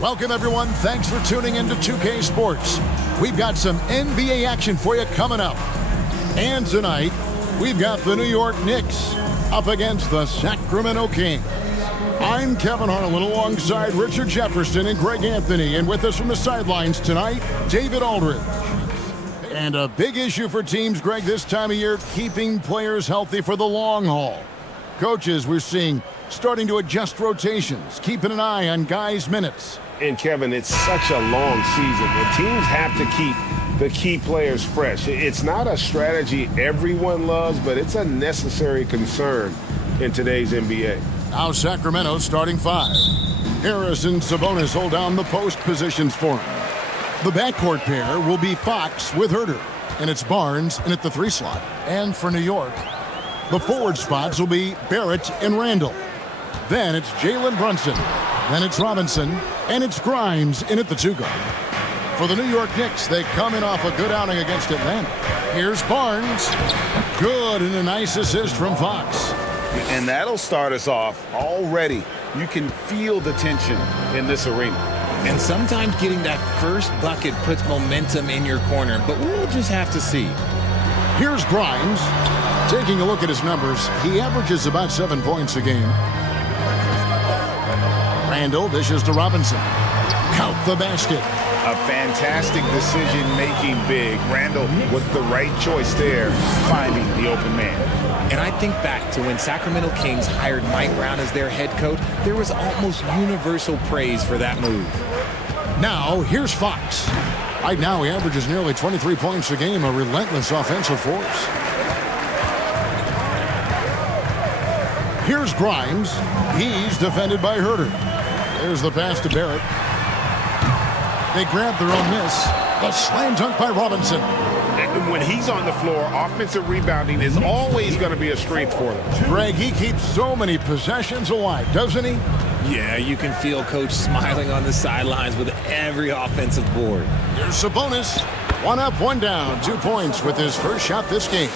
Welcome, everyone. Thanks for tuning into 2K Sports. We've got some NBA action for you coming up. And tonight, we've got the New York Knicks up against the Sacramento Kings. I'm Kevin Harlan alongside Richard Jefferson and Greg Anthony. And with us from the sidelines tonight, David Aldridge. And a big issue for teams, Greg, this time of year, keeping players healthy for the long haul. Coaches, we're seeing, starting to adjust rotations, keeping an eye on guys' minutes. And, Kevin, it's such a long season. The teams have to keep the key players fresh. It's not a strategy everyone loves, but it's a necessary concern in today's NBA. Now Sacramento starting five. Harris and Sabonis hold down the post positions for him. The backcourt pair will be Fox with Herter, and it's Barnes in at the 3 slot. And for New York, the forward spots will be Barrett and Randall. Then it's Jalen Brunson. Then it's Robinson, and it's Grimes in at the 2 guard. For the New York Knicks, they come in off a good outing against Atlanta. Here's Barnes. Good, and a nice assist from Fox. And that'll start us off already. You can feel the tension in this arena. And sometimes getting that first bucket puts momentum in your corner, but we'll just have to see. Here's Grimes. Taking a look at his numbers, he averages about 7 points a game. Randall dishes to Robinson. Count the basket. A fantastic decision-making big. Randall with the right choice there, finding the open man. And I think back to when Sacramento Kings hired Mike Brown as their head coach, there was almost universal praise for that move. Now, here's Fox. Right now, he averages nearly 23 points a game, a relentless offensive force. Here's Grimes. He's defended by Herter. There's the pass to Barrett. They grab their own miss. The slam dunk by Robinson. And when he's on the floor, offensive rebounding is always going to be a strength for them. Greg, he keeps so many possessions alive, doesn't he? Yeah, you can feel Coach smiling on the sidelines with every offensive board. Here's Sabonis. 1 up, 1 down. 2 points with his first shot this game.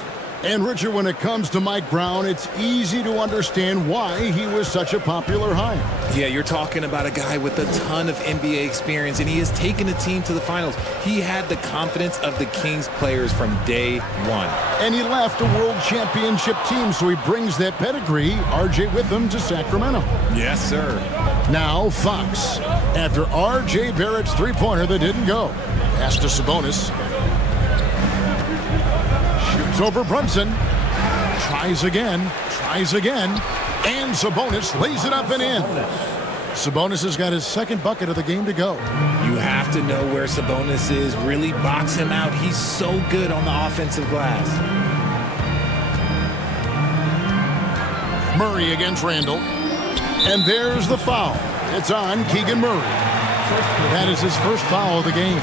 And, Richard, when it comes to Mike Brown, it's easy to understand why he was such a popular hire. Yeah, you're talking about a guy with a ton of NBA experience, and he has taken a team to the finals. He had the confidence of the Kings players from day one. And he left a world championship team, so he brings that pedigree, RJ, with him to Sacramento. Yes, sir. Now Fox, after RJ Barrett's three-pointer that didn't go. Pass to Sabonis. Shoots over Brunson. Tries again, and Sabonis lays it up and in. Sabonis has got his second bucket of the game to go. You have to know where Sabonis is. Really box him out. He's so good on the offensive glass. Murray against Randall. And there's the foul. It's on Keegan Murray. That is his first foul of the game.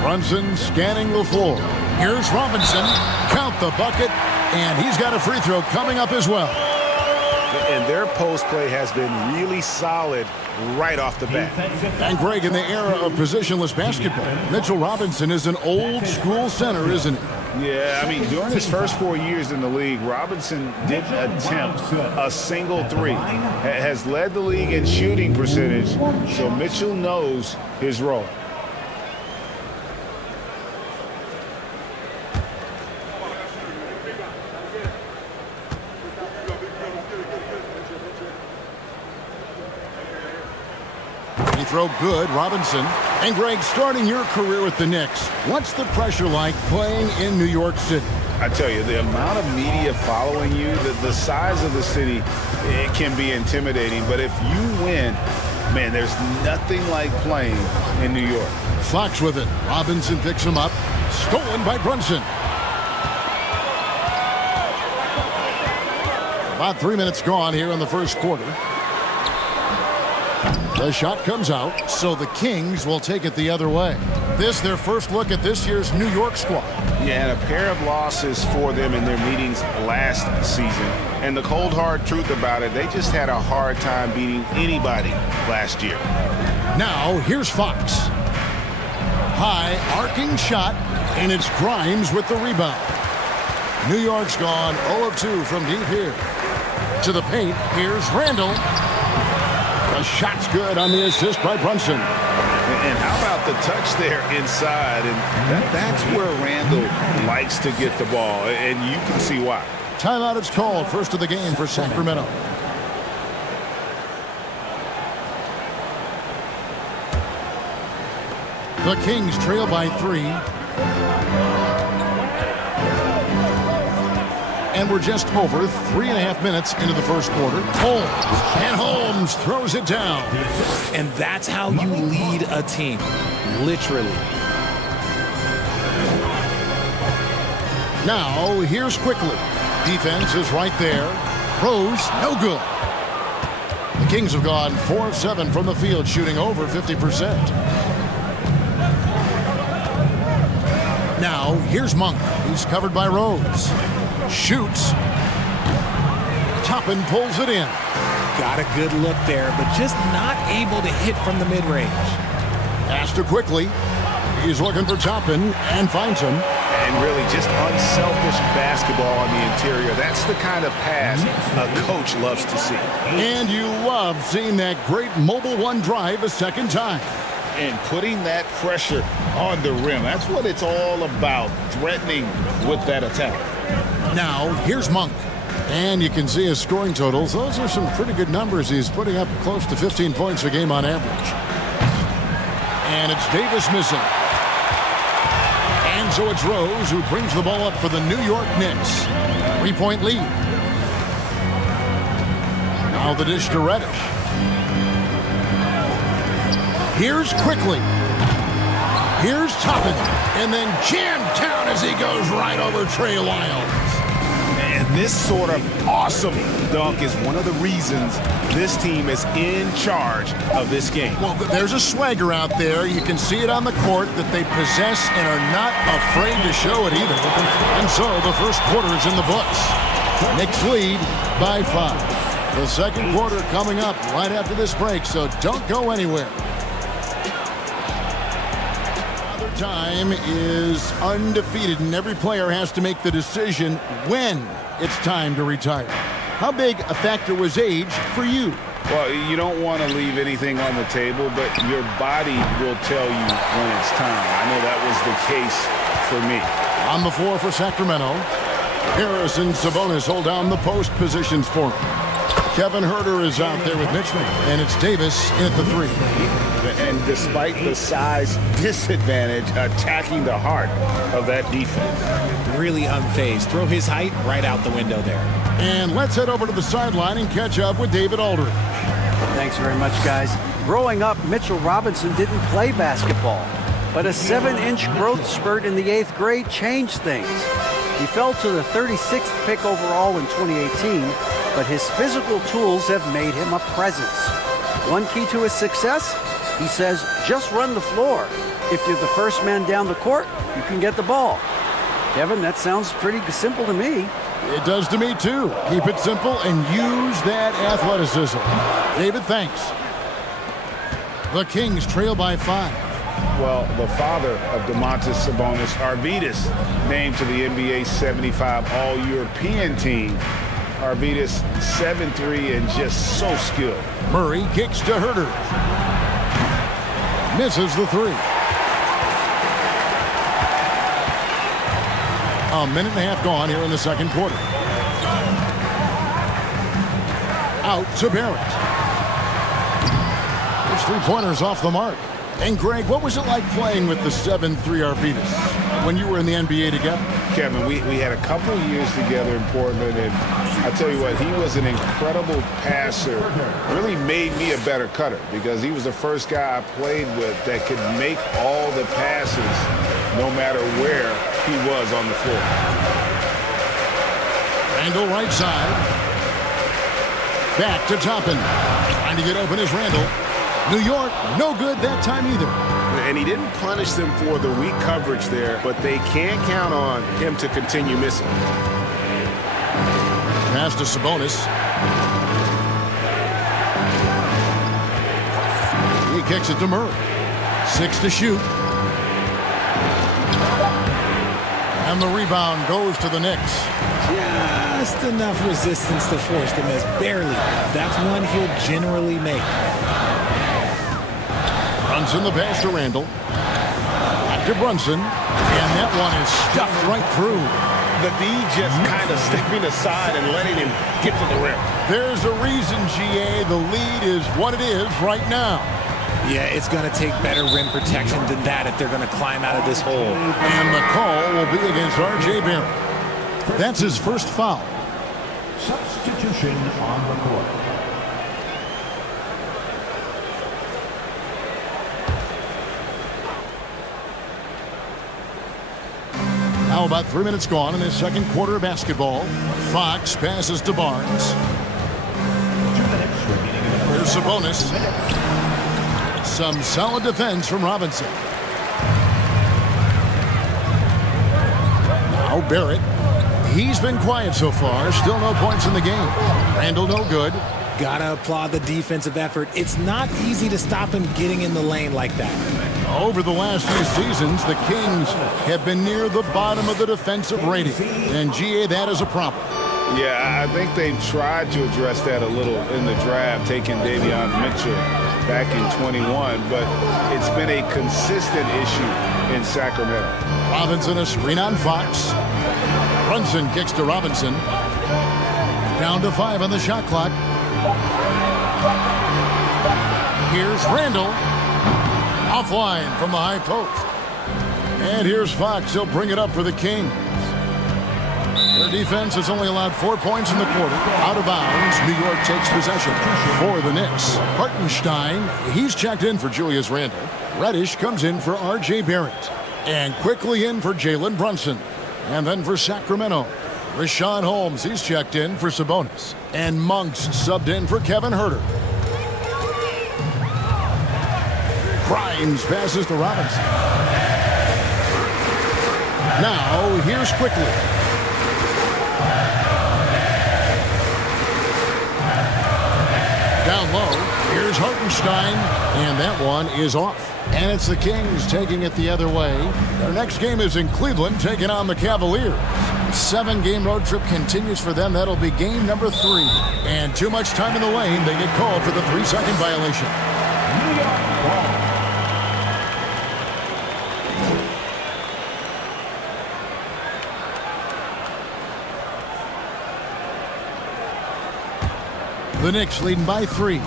Brunson scanning the floor. Here's Robinson. Count the bucket. And he's got a free throw coming up as well. And their post play has been really solid right off the bat. And Greg, in the era of positionless basketball, Mitchell Robinson is an old school center, isn't he? Yeah, I mean, during his first 4 years in the league, Robinson didn't attempt a single three. Has led the league in shooting percentage, so Mitchell knows his role. Throw good, Robinson. And Greg, starting your career with the Knicks, what's the pressure like playing in New York City? I tell you, the amount of media following you, the size of the city, it can be intimidating. But if you win, man, there's nothing like playing in New York. Fox with it. Robinson picks him up. Stolen by Brunson. About 3 minutes gone here in the first quarter. The shot comes out, so the Kings will take it the other way. This their first look at this year's New York squad. Yeah, and a pair of losses for them in their meetings last season. And the cold, hard truth about it, they just had a hard time beating anybody last year. Now, here's Fox. High arcing shot, and it's Grimes with the rebound. New York's gone 0 of 2 from deep here. To the paint, here's Randall. The shot's good on the assist by Brunson. And how about the touch there inside? And that's where Randall likes to get the ball, and you can see why. Timeout is called, first of the game for Sacramento. The Kings trail by 3. And we're just over 3.5 minutes into the first quarter. Holmes throws it down. And that's how you lead a team, literally. Now, here's Quickly. Defense is right there. Rose, no good. The Kings have gone 4 of 7 from the field, shooting over 50%. Now, here's Monk. He's covered by Rose. Shoots. Toppin pulls it in. Got a good look there, but just not able to hit from the mid-range. Pass to Quickly. He's looking for Toppin and finds him. And really just unselfish basketball on the interior. That's the kind of pass a coach loves to see. And you love seeing that great mobile one drive a second time. And putting that pressure on the rim. That's what it's all about, threatening with that attack. Now, here's Monk. And you can see his scoring totals. Those are some pretty good numbers. He's putting up close to 15 points a game on average. And it's Davis missing. And so it's Rose who brings the ball up for the New York Knicks. 3-point lead. Now the dish to Reddish. Here's Quickly. Here's Toppin. And then jammed down as he goes right over Trey Lyles. And this sort of awesome dunk is one of the reasons this team is in charge of this game. Well, there's a swagger out there. You can see it on the court that they possess and are not afraid to show it either. And so the first quarter is in the books. Knicks lead by 5. The second quarter coming up right after this break, so don't go anywhere. Time is undefeated, and every player has to make the decision when it's time to retire. How big a factor was age for you? Well, you don't want to leave anything on the table, but your body will tell you when it's time. I know that was the case for me. On the floor for Sacramento, Harris and Sabonis hold down the post positions for him. Kevin Huerter is out there with Mitchell, and it's Davis in at the 3. And despite the size disadvantage, attacking the heart of that defense. Really unfazed. Throw his height right out the window there. And let's head over to the sideline and catch up with David Aldridge. Thanks very much, guys. Growing up, Mitchell Robinson didn't play basketball, but a 7-inch growth spurt in the 8th grade changed things. He fell to the 36th pick overall in 2018, but his physical tools have made him a presence. One key to his success? He says, just run the floor. If you're the first man down the court, you can get the ball. Kevin, that sounds pretty simple to me. It does to me, too. Keep it simple and use that athleticism. David, thanks. The Kings trail by 5. Well, the father of Domantas Sabonis, Arvydas, named to the NBA 75 All-European team. Arvydas 7'3" and just so skilled. Murray kicks to Huerter. Misses the 3. A minute and a half gone here in the second quarter. Out to Barrett. His three-pointers off the mark. And Greg, what was it like playing with the 7'3" Arvydas when you were in the NBA together? Kevin, we had a couple years together in Portland, and I tell you what, he was an incredible passer. Really made me a better cutter because he was the first guy I played with that could make all the passes no matter where he was on the floor. Randall right side. Back to Toppin. Trying to get open is Randall. New York, no good that time either. And he didn't punish them for the weak coverage there, but they can't count on him to continue missing. Pass to Sabonis. He kicks it to Murray. 6 to shoot. And the rebound goes to the Knicks. Just enough resistance to force the miss. Barely. That's one he'll generally make. Brunson the pass to Randall. Back to Brunson. And that one is stuffed right through. The D just kind of stepping aside and letting him get to the rim. There's a reason, GA. The lead is what it is right now. Yeah, it's going to take better rim protection than that if they're going to climb out of this hole. And the call will be against R.J. Barrett. That's his first foul. Substitution on the court. Now about 3 minutes gone in this second quarter of basketball. Fox passes to Barnes. 2 minutes remaining in the There's first a bonus. Some solid defense from Robinson. Now Barrett. He's been quiet so far. Still no points in the game. Randall no good. Gotta applaud the defensive effort. It's not easy to stop him getting in the lane like that. Over the last few seasons, the Kings have been near the bottom of the defensive rating. And GA, that is a problem. Yeah, I think they've tried to address that a little in the draft, taking Davion Mitchell back in 21, but it's been a consistent issue in Sacramento. Robinson a screen on Fox. Brunson kicks to Robinson. Down to 5 on the shot clock. Here's Randall. Offline from the high post. And here's Fox. He'll bring it up for the Kings. Their defense has only allowed 4 points in the quarter. Out of bounds, New York takes possession for the Knicks. Hartenstein, he's checked in for Julius Randle. Reddish comes in for R.J. Barrett. And quickly in for Jalen Brunson. And then for Sacramento, Rashawn Holmes, he's checked in for Sabonis. And Monks subbed in for Kevin Huerter. Grimes passes to Robinson. Now, here's Quickly. Down low, here's Hartenstein, and that one is off. And it's the Kings taking it the other way. Their next game is in Cleveland, taking on the Cavaliers. 7-game road trip continues for them. That'll be game number 3. And too much time in the lane, they get called for the 3-second violation. New York ball. The Knicks leading by 3.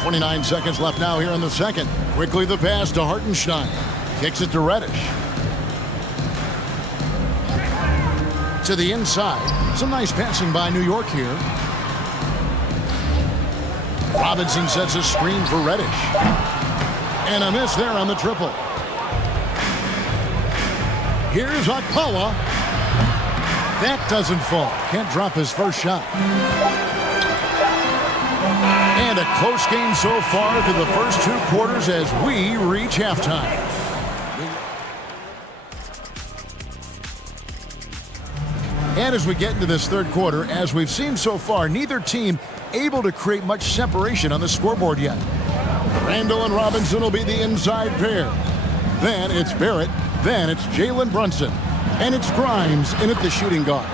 29 seconds left now here in the second. Quickly the pass to Hartenstein. Kicks it to Reddish. To the inside. Some nice passing by New York here. Robinson sets a screen for Reddish. And a miss there on the triple. Here's Okpala. That doesn't fall. Can't drop his first shot. And a close game so far through the first 2 quarters as we reach halftime. And as we get into this third quarter, as we've seen so far, neither team able to create much separation on the scoreboard yet. Randall and Robinson will be the inside pair. Then it's Barrett. Then it's Jalen Brunson. And it's Grimes in at the shooting guard.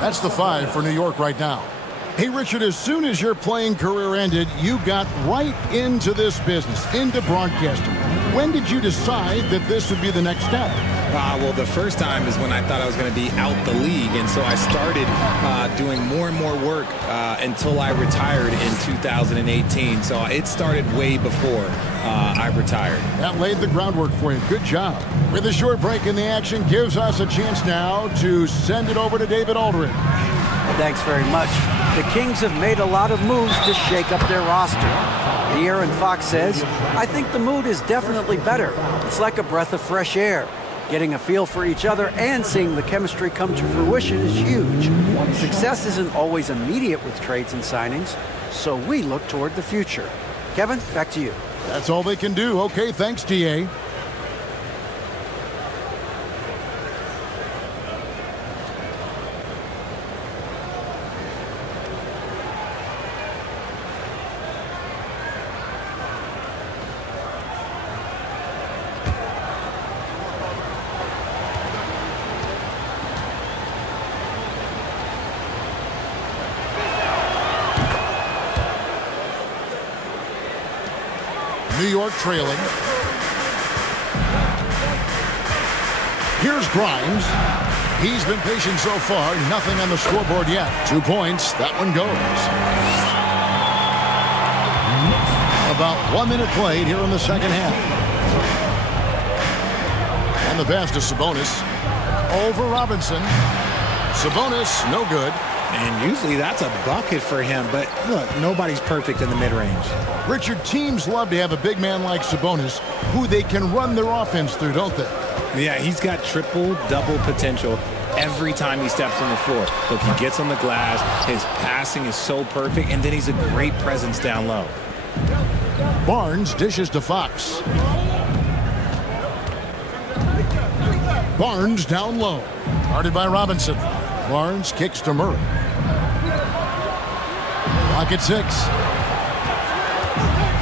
That's the 5 for New York right now. Hey, Richard, as soon as your playing career ended, you got right into this business, into broadcasting. When did you decide that this would be the next step? Well, the first time is when I thought I was going to be out the league, and so I started doing more and more work until I retired in 2018. So it started way before I retired. That laid the groundwork for you. Good job. With a short break in the action, gives us a chance now to send it over to David Aldridge. Thanks very much. The Kings have made a lot of moves to shake up their roster. De'Aaron Fox says, I think the mood is definitely better. It's like a breath of fresh air. Getting a feel for each other and seeing the chemistry come to fruition is huge. Success isn't always immediate with trades and signings, so we look toward the future. Kevin, back to you. That's all they can do. Okay, thanks, DA. New York trailing. Here's Grimes. He's been patient so far. Nothing on the scoreboard yet. 2 points. That one goes. About 1 minute played here in the second half. And the pass to Sabonis. Over Robinson. Sabonis, no good. And usually that's a bucket for him. But look, nobody's perfect in the mid-range. Richard, teams love to have a big man like Sabonis who they can run their offense through, don't they? Yeah, he's got triple-double potential every time he steps on the floor. Look, he gets on the glass. His passing is so perfect. And then he's a great presence down low. Barnes dishes to Fox. Barnes down low. Guarded by Robinson. Barnes kicks to Murray. Clock at 6.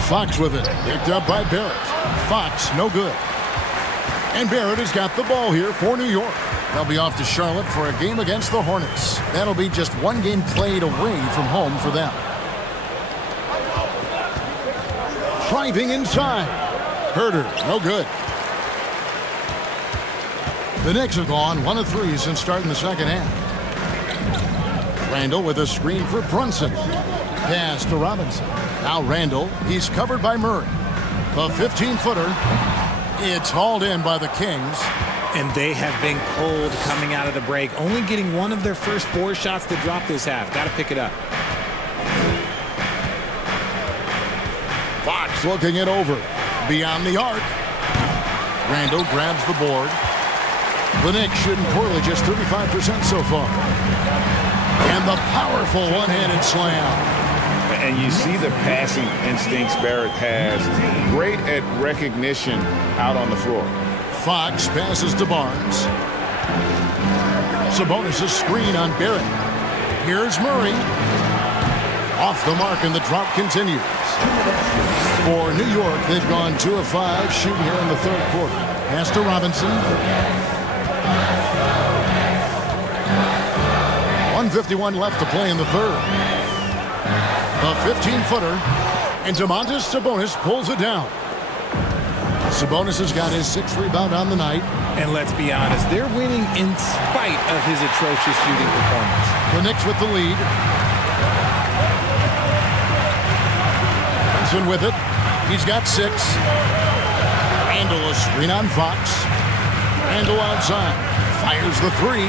Fox with it. Picked up by Barrett. Fox, no good. And Barrett has got the ball here for New York. They'll be off to Charlotte for a game against the Hornets. That'll be just one game played away from home for them. Driving inside. Herter, no good. The Knicks have gone 1 of 3 since starting the second half. Randall with a screen for Brunson. Pass to Robinson. Now Randall. He's covered by Murray. The 15-footer. It's hauled in by the Kings. And they have been cold coming out of the break. Only getting one of their first 4 shots to drop this half. Got to pick it up. Fox looking it over. Beyond the arc. Randall grabs the board. The Knicks shooting poorly, just 35% so far. And the powerful one-handed slam. And you see the passing instincts Barrett has. Great at recognition out on the floor. Fox passes to Barnes. Sabonis' screen on Barrett. Here's Murray. Off the mark, and the drought continues. For New York, they've gone 2 of 5 shooting here in the third quarter. Pass to Robinson. 1:51 left to play in the third. The 15-footer, and Domantas Sabonis pulls it down. Sabonis has got his 6th rebound on the night. And let's be honest, they're winning in spite of his atrocious shooting performance. The Knicks with the lead. Brunson with it. He's got 6. Randall a screen on Fox. Randall outside. Fires the 3.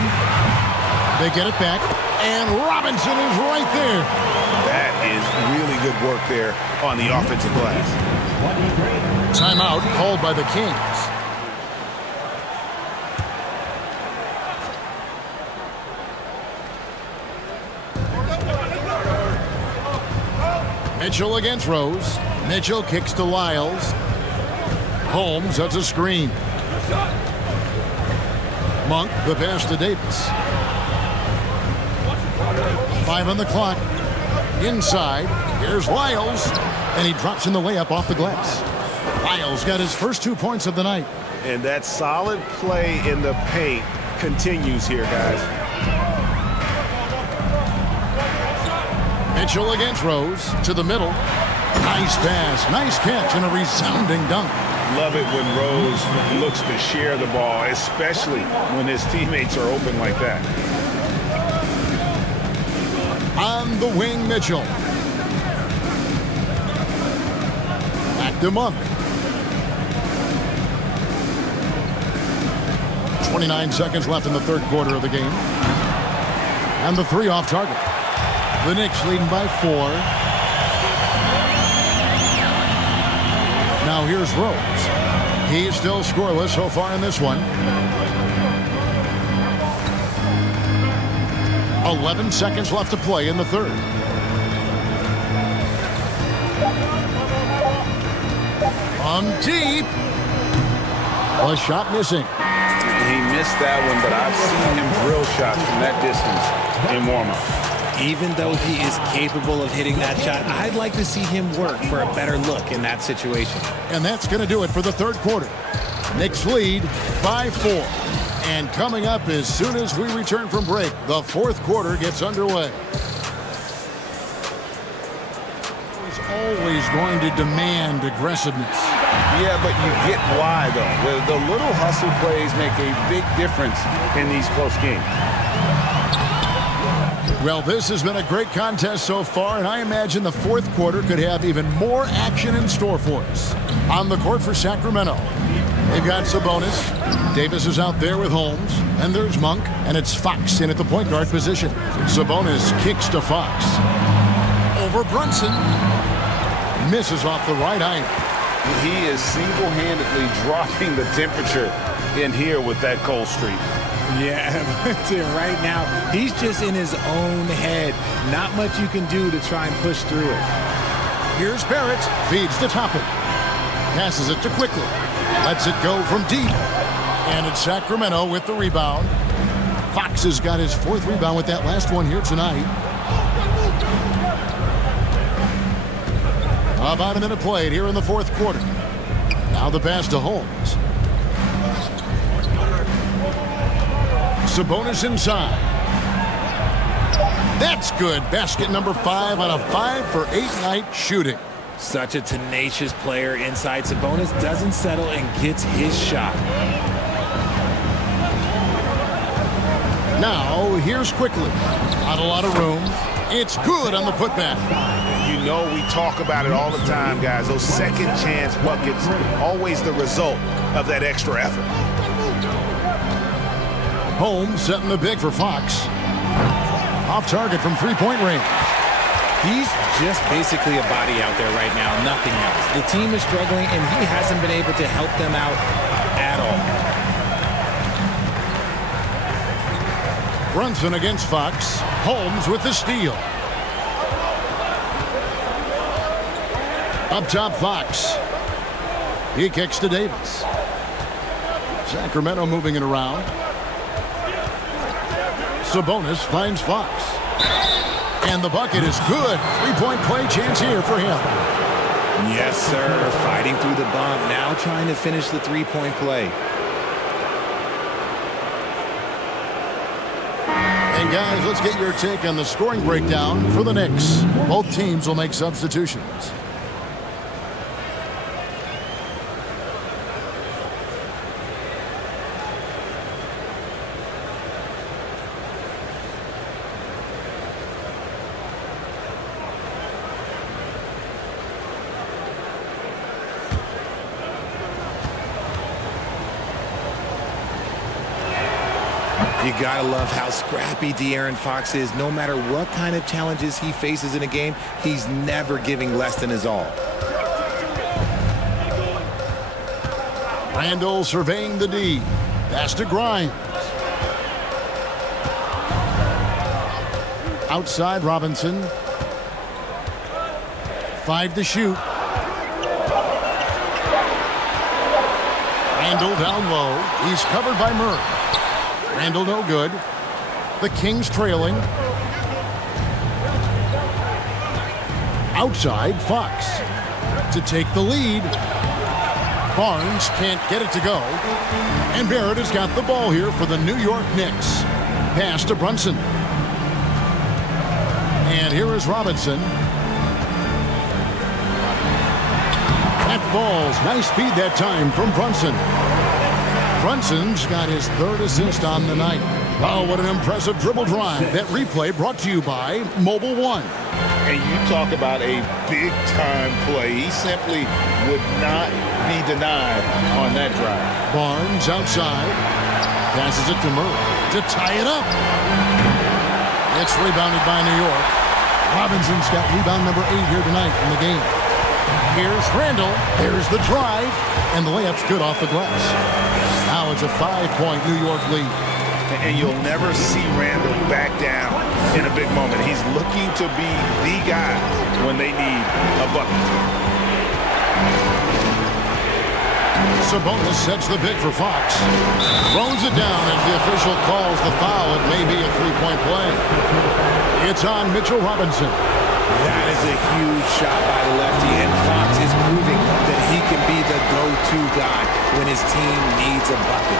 They get it back, and Robinson is right there. That is really good work there on the offensive glass. Timeout called by the Kings. Mitchell against Rose. Mitchell kicks to Lyles. Holmes sets a screen. Monk, the pass to Davis. 5 on the clock. Inside, here's Lyles, and he drops in the layup off the glass. Lyles got his first 2 points of the night. And that solid play in the paint continues here, guys. Mitchell against Rose, to the middle. Nice pass, nice catch, and a resounding dunk. Love it when Rose looks to share the ball, especially when his teammates are open like that. On the wing, Mitchell. Back to Monk. 29 seconds left in the third quarter of the game. And the 3 off target. The Knicks leading by 4. Now here's Rose. He's still scoreless so far in this one. 11 seconds left to play in the third. From deep. A shot missing. He missed that one, but I've seen him drill shots from that distance in warm-up. Even though he is capable of hitting that shot, I'd like to see him work for a better look in that situation. And that's going to do it for the third quarter. Knicks lead by 4. And coming up as soon as we return from break, the fourth quarter gets underway. always going to demand aggressiveness. Yeah, but you get why, though. The little hustle plays make a big difference in these close games. Well, this has been a great contest so far, and I imagine the fourth quarter could have even more action in store for us. On the court for Sacramento, they've got Sabonis. Davis is out there with Holmes. And there's Monk, and it's Fox in at the point guard position. Sabonis kicks to Fox. Over Brunson. Misses off the right eye. He is single-handedly dropping the temperature in here with that cold streak. Yeah, right now, he's just in his own head. Not much you can do to try and push through it. Here's Barrett. Feeds to Toppin. Passes it to Quickly. Lets it go from deep. And it's Sacramento with the rebound. Fox has got his fourth rebound with that last one here tonight. About a minute played here in the fourth quarter. Now the pass to Holmes. Sabonis inside. That's good. Basket number 5 on a 5-for-8 night shooting. Such a tenacious player inside. Sabonis doesn't settle and gets his shot. Now, here's Quickly. Not a lot of room. It's good on the putback. You know we talk about it all the time, guys. Those second chance buckets, always the result of that extra effort. Holmes setting the big for Fox. Off target from three-point range. He's just basically a body out there right now, nothing else. The team is struggling, and he hasn't been able to help them out at all. Brunson against Fox. Holmes with the steal. Up top, Fox. He kicks to Davis. Sacramento moving it around. Sabonis finds Fox. And the bucket is good. Three-point play chance here for him. Yes, sir. Fighting through the bump. Now trying to finish the three-point play. And guys, let's get your take on the scoring breakdown for the Knicks. Both teams will make substitutions. You gotta love how scrappy De'Aaron Fox is. No matter what kind of challenges he faces in a game, he's never giving less than his all. Randall surveying the D. Pass to Grimes. Outside Robinson. 5 to shoot. Randall down low. He's covered by Murray. Randall no good. The Kings trailing. Outside, Fox to take the lead. Barnes can't get it to go. And Barrett has got the ball here for the New York Knicks. Pass to Brunson. And here is Robinson. That falls. Nice speed that time from Brunson. Brunson's got his third assist on the night. Oh, what an impressive dribble drive. That replay brought to you by Mobile One. And you talk about a big-time play. He simply would not be denied on that drive. Barnes outside. Passes it to Murray to tie it up. It's rebounded by New York. Robinson's got rebound number 8 here tonight in the game. Here's Randall. There's the drive. And the layup's good off the glass. Now it's a 5-point New York lead. And you'll never see Randall back down in a big moment. He's looking to be the guy when they need a bucket. Sabonis sets the big for Fox. Throws it down as the official calls the foul. It may be a 3-point play. It's on Mitchell Robinson. That is a huge shot by the lefty, and Fox is proving that he can be the go-to guy when his team needs a bucket.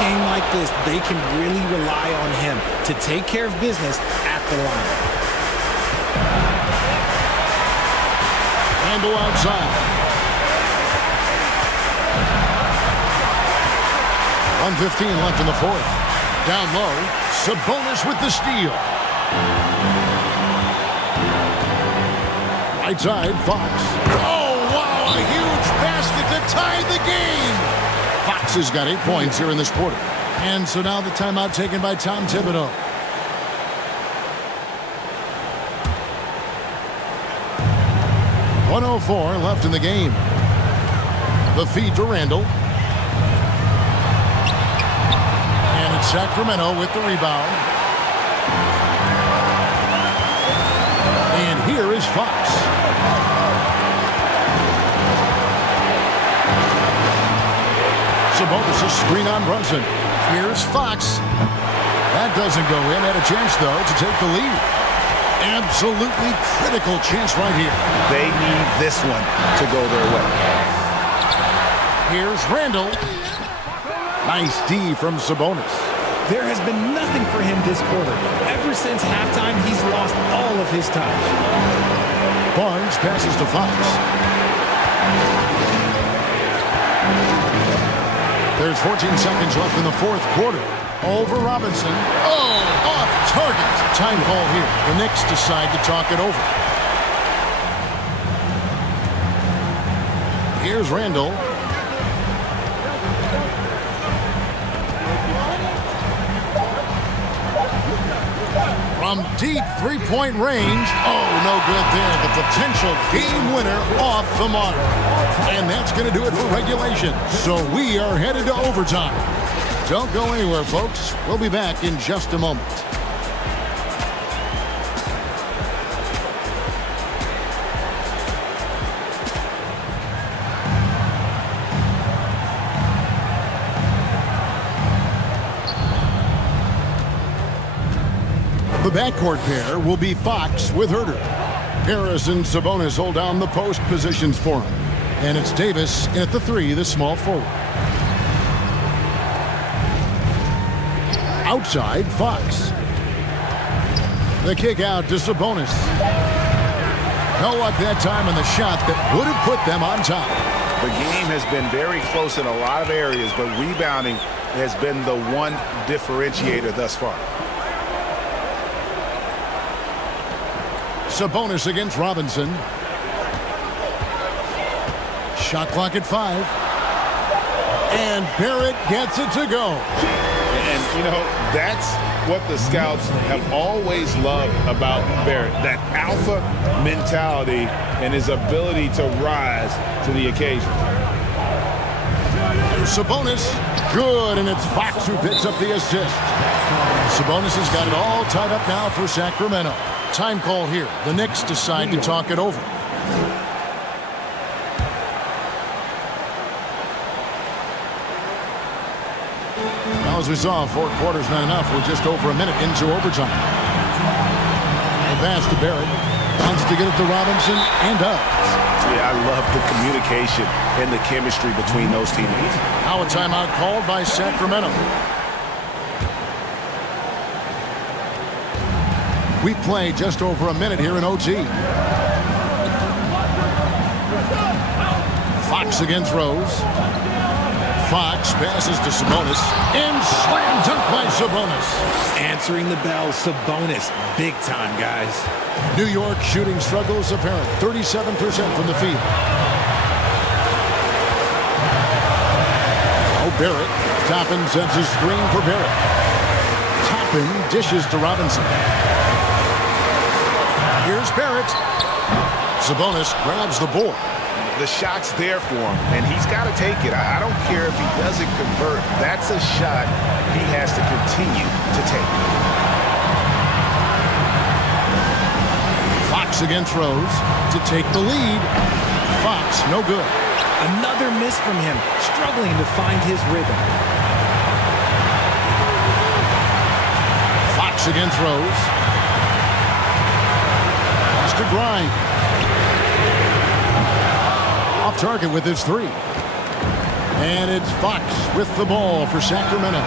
game like this, they can really rely on him to take care of business at the line. Handle outside. 1:15 left in the fourth. Down low, Sabonis with the steal. Right side, Fox. Oh, wow, a huge basket to tie the game. Fox has got 8 points here in this quarter. And so now the timeout taken by Tom Thibodeau. .104 left in the game. The feed to Randall. And it's Sacramento with the rebound. And here is Fox. Sabonis' screen on Brunson. Here's Fox. That doesn't go in. Had a chance, though, to take the lead. Absolutely critical chance right here. They need this one to go their way. Here's Randall. Nice D from Sabonis. There has been nothing for him this quarter. Ever since halftime, he's lost all of his touch. Barnes passes to Fox. There's 14 seconds left in the fourth quarter. Over Robinson. Oh, off target. Time call here. The Knicks decide to talk it over. Here's Randall. From deep three-point range. Oh, no good there. The potential game winner off the mark. And that's going to do it for regulation. So we are headed to overtime. Don't go anywhere, folks. We'll be back in just a moment. The backcourt pair will be Fox with Herter. Harris and Sabonis hold down the post positions for him. And it's Davis in at the three, the small forward. Outside, Fox. The kick out to Sabonis. No luck that time on the shot that would have put them on top. The game has been very close in a lot of areas, but rebounding has been the one differentiator thus far. Sabonis against Robinson. Shot clock at 5. And Barrett gets it to go. And, you know, that's what the scouts have always loved about Barrett. That alpha mentality and his ability to rise to the occasion. There's Sabonis. Good, and it's Fox who picks up the assist. Sabonis has got it all tied up now for Sacramento. Time call here. The Knicks decide to talk it over. Now, as we saw, 4 quarters not enough. We're just over a minute into overtime. The pass to Barrett. Wants to get it to Robinson and does. Yeah, I love the communication and the chemistry between those teammates. Now a timeout called by Sacramento. We play just over a minute here in OT. Fox against Rose. Fox passes to Sabonis. And slam dunk by Sabonis. Answering the bell, Sabonis. Big time, guys. New York shooting struggles apparent. 37% from the field. Oh, Barrett. Toppin sends a screen for Barrett. Toppin dishes to Robinson. Here's Barrett. Sabonis grabs the board. The shot's there for him, and he's got to take it. I don't care if he doesn't convert. That's a shot he has to continue to take. Fox against Rose to take the lead. Fox, no good. Another miss from him, struggling to find his rhythm. Fox against Rose. To grind. Off target with his 3. And it's Fox with the ball for Sacramento.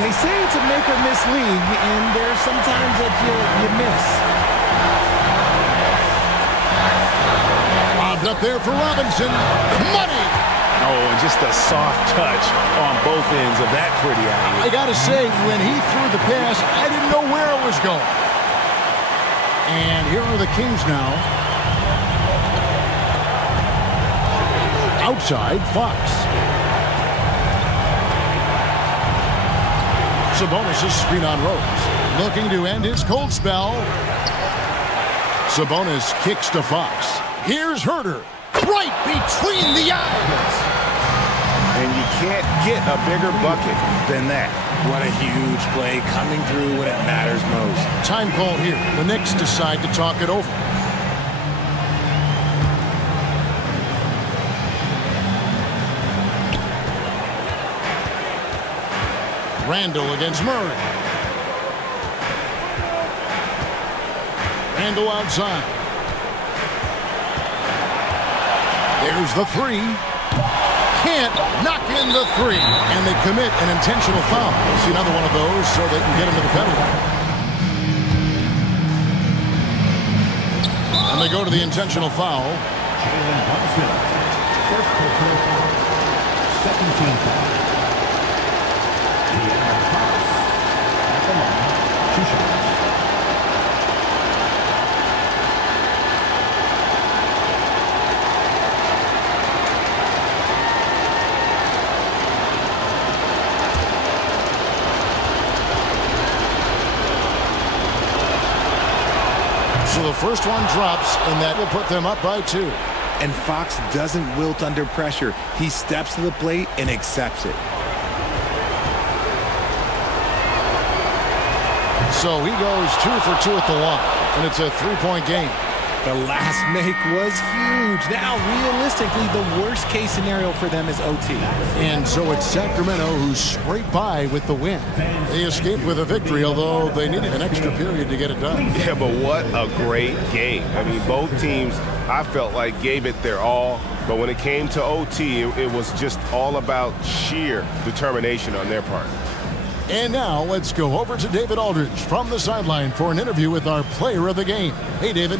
They say it's a make or miss league, and there's sometimes that you miss. Lobbed up there for Robinson. Money! Oh, and just a soft touch on both ends of that pretty alley. I got to say, when he threw the pass, I didn't know where it was going. And here are the Kings now. Outside, Fox. Sabonis' screen on Rose. Looking to end his cold spell. Sabonis kicks to Fox. Here's Herter. Right between the eyes. And you can't get a bigger bucket than that. What a huge play coming through when it matters most. Time call here. The Knicks decide to talk it over. Randall against Murray. Randall outside. There's the three. Can't knock in the three. And they commit an intentional foul. See another one of those so they can get into the penalty. And they go to the intentional foul. Jalen Brunson. First personal foul. Second team foul. De'Aaron Fox. At the line. 2 shots. So the first one drops, and that will put them up by 2. And Fox doesn't wilt under pressure. He steps to the plate and accepts it. So he goes 2 for 2 at the line, and it's a 3-point game. The last make was huge. Now, realistically, the worst case scenario for them is OT. And so it's Sacramento who scraped by with the win. They escaped with a victory, although they needed an extra period to get it done. Yeah, but what a great game. I mean, both teams, I felt like, gave it their all. But when it came to OT, it was just all about sheer determination on their part. And now let's go over to David Aldridge from the sideline for an interview with our player of the game. Hey, David.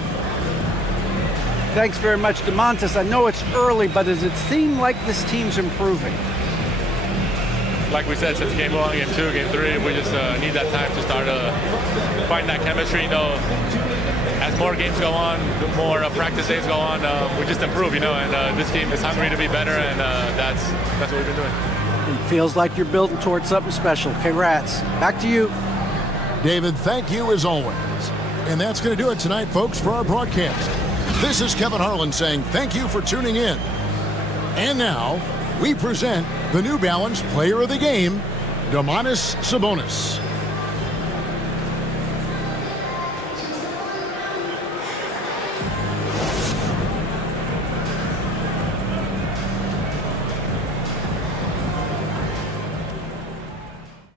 Thanks very much, DeMontis. I know it's early, but does it seem like this team's improving? Like we said, since game 1, game 2, game 3, we just need that time to start find that chemistry. You know, as more games go on, the more practice days go on, we just improve. You know, and this team is hungry to be better, and that's what we've been doing. It feels like you're building towards something special. Congrats. Back to you. David, thank you as always. And that's going to do it tonight, folks, for our broadcast. This is Kevin Harlan saying thank you for tuning in. And now, we present the New Balance Player of the Game, Domantas Sabonis.